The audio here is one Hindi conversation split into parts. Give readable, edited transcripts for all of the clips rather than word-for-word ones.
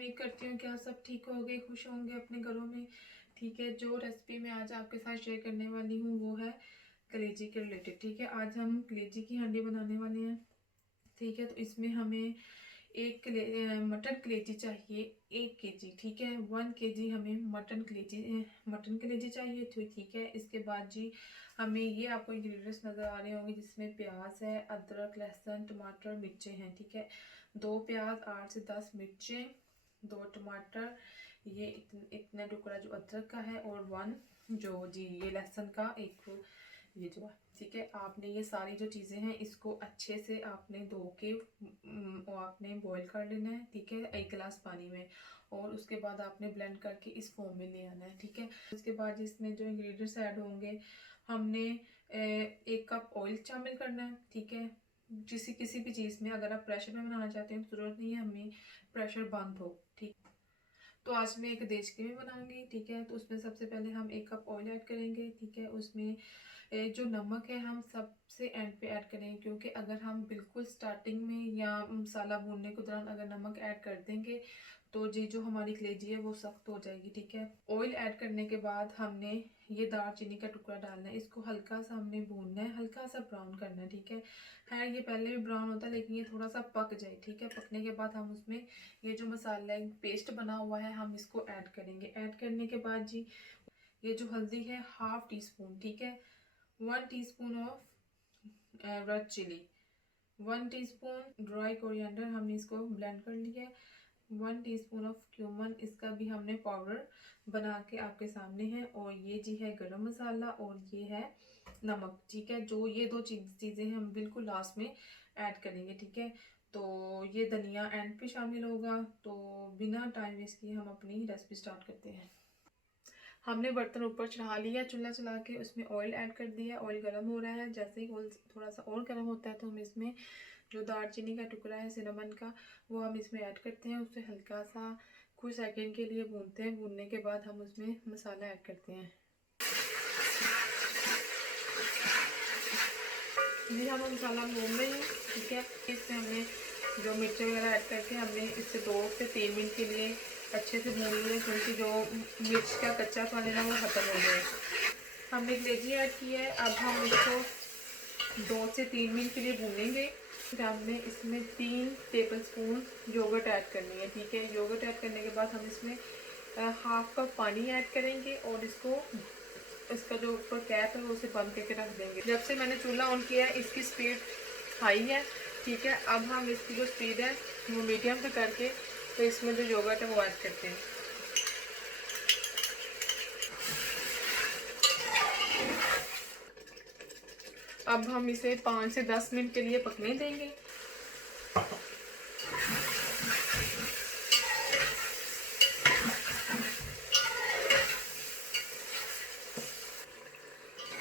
उम्मीद करती हूँ कि आप सब ठीक होंगे, खुश होंगे अपने घरों में। ठीक है, जो रेसिपी मैं आज आपके साथ शेयर करने वाली हूँ वो है कलेजी के रिलेटेड। ठीक है, आज हम कलेजी की हांडी बनाने वाले हैं। ठीक है, तो इसमें हमें मटन कलेजी चाहिए 1 kg। ठीक है, 1 kg हमें मटन कलेजी चाहिए। तो ठीक है, इसके बाद जी हमें ये आपको इंग्रेडिएंट्स नज़र आ रहे होंगे, जिसमें प्याज है, अदरक, लहसुन, टमाटर, मिर्चें हैं। ठीक है, 2 प्याज, 8 से 10 मिर्चें, 2 टमाटर, ये इतना टुकड़ा जो अदरक का है, और 1 जो जी ये लहसुन का एक ये जो है। ठीक है, आपने ये सारी जो चीज़ें हैं इसको अच्छे से आपने धो के आपने बॉईल कर लेना है। ठीक है, 1 गिलास पानी में, और उसके बाद आपने ब्लेंड करके इस फॉर्म में ले आना है। ठीक है, उसके बाद इसमें जो इंग्रेडिएंट्स ऐड होंगे, हमने 1 कप ऑयल शामिल करना है। ठीक है, किसी भी चीज़ में अगर आप प्रेशर में बनाना चाहते हैं तो ज़रूरत नहीं है हमें प्रेशर बंद हो। ठीक, तो आज मैं एक देचकी में बनाऊंगी। ठीक है, तो उसमें सबसे पहले हम 1 कप ऑयल ऐड करेंगे। ठीक है, उसमें जो नमक है हम सबसे एंड पे ऐड करेंगे, क्योंकि अगर हम बिल्कुल स्टार्टिंग में या मसाला भूनने के दौरान अगर नमक ऐड कर देंगे तो जी जो हमारी कलेजी है वो सख्त हो जाएगी। ठीक है, ऑयल ऐड करने के बाद हमने ये दालचीनी का टुकड़ा डालना है, इसको हल्का सा हमने भूनना है, हल्का सा ब्राउन करना है। ठीक है, ये पहले भी ब्राउन होता है लेकिन ये थोड़ा सा पक जाए। ठीक है, पकने के बाद हम उसमें ये जो मसाला पेस्ट बना हुआ है हम इसको ऐड करेंगे। ऐड करने के बाद जी ये जो हल्दी है 1/2 टीस्पून। ठीक है, 1 teaspoon of red chilli, 1 teaspoon dry coriander, हमने इसको ब्लेंड कर लिया है, 1 टीस्पून ऑफ क्यूमन, इसका भी हमने पाउडर बना के आपके सामने है, और ये जी है गरम मसाला, और ये है नमक। ठीक है, जो ये 2 चीज़ें हम बिल्कुल लास्ट में ऐड करेंगे। ठीक है, तो ये धनिया एंड पे शामिल होगा। तो बिना टाइम वेस्ट किए हम अपनी रेसिपी स्टार्ट करते हैं। हमने बर्तन ऊपर चढ़ा लिया, चूल्हा चला के उसमें ऑयल ऐड कर दिया। ऑयल गर्म हो रहा है, जैसे ही ऑयल थोड़ा सा और गर्म होता है तो हम इसमें जो दालचीनी का टुकड़ा है सिनेमन का वो हम इसमें ऐड करते हैं। उसे हल्का सा कुछ सेकंड के लिए भूनते हैं। भूनने के बाद हम उसमें मसाला ऐड करते हैं। जी हम मसाला भून रहे हैं। ठीक है, इसमें हमने जो मिर्ची वगैरह ऐड करके हमने इससे 2 से 3 मिनट के लिए अच्छे से भून लिया, क्योंकि जो मिर्च का कच्चा पानी है वो ख़त्म हो जाए। हमने कलेजी ऐड की है, अब हम इसको 2 से 3 मिनट के लिए भूनेंगे। फिर हमने इसमें 3 टेबलस्पून योगर्ट ऐड करनी है। ठीक है, योगर्ट ऐड करने के बाद हम इसमें 1/2 कप पानी ऐड करेंगे, और इसका जो ऊपर कैप है वो उसे बंद करके रख देंगे। जब से मैंने चूल्हा ऑन किया है इसकी स्पीड हाई है। ठीक है, अब हम इसकी जो स्पीड है वो मीडियम पे करके तो इसमें जो योगर्ट है वो ऐड करते हैं। अब हम इसे 5 से 10 मिनट के लिए पकने देंगे।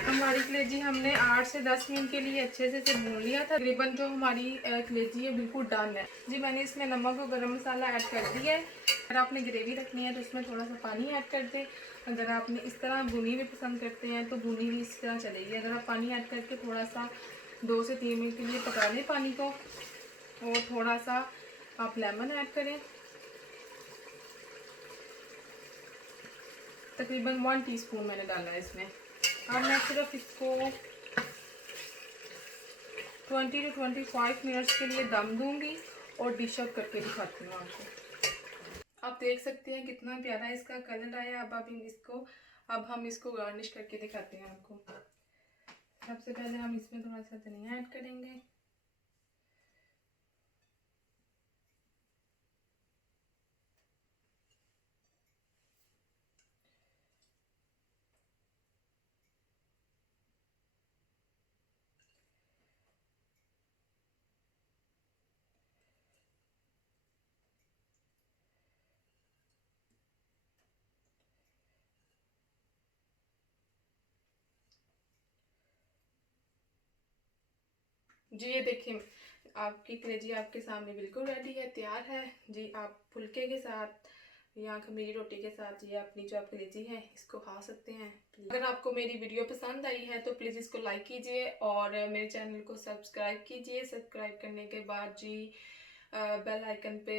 हमारी कलेजी हमने 8 से 10 मिनट के लिए अच्छे से भून लिया था। तकरीबन जो हमारी कलेजी है बिल्कुल डन है जी। मैंने इसमें नमक और गरम मसाला ऐड कर दिया है। अगर आपने ग्रेवी रखनी है तो उसमें थोड़ा सा पानी ऐड कर दें। अगर आपने इस तरह भुनी हुई पसंद करते हैं तो भुनी हुई इस तरह चलेगी। अगर आप पानी ऐड करके थोड़ा सा 2 से 3 मिनट के लिए पका लें पानी को, और थोड़ा सा आप लेमन ऐड करें, तकरीबन 1 टीस्पून मैंने डाला है इसमें। अब मैं सिर्फ इसको 20 to 25 मिनट्स के लिए दम दूंगी और डिश आउट करके दिखाती हूँ आपको। आप देख सकते हैं कितना प्यारा इसका कलर आया। अब हम इसको गार्निश करके दिखाते हैं आपको। सबसे पहले हम इसमें थोड़ा सा धनिया ऐड करेंगे। जी ये देखिए आपकी कलेजी आपके सामने बिल्कुल रेडी है, तैयार है जी। आप फुल्के के साथ या खमीरी रोटी के साथ ये अपनी जो आप कलेजी है इसको खा सकते हैं। अगर आपको मेरी वीडियो पसंद आई है तो प्लीज़ इसको लाइक कीजिए और मेरे चैनल को सब्सक्राइब कीजिए। सब्सक्राइब करने के बाद जी बेल आइकन पे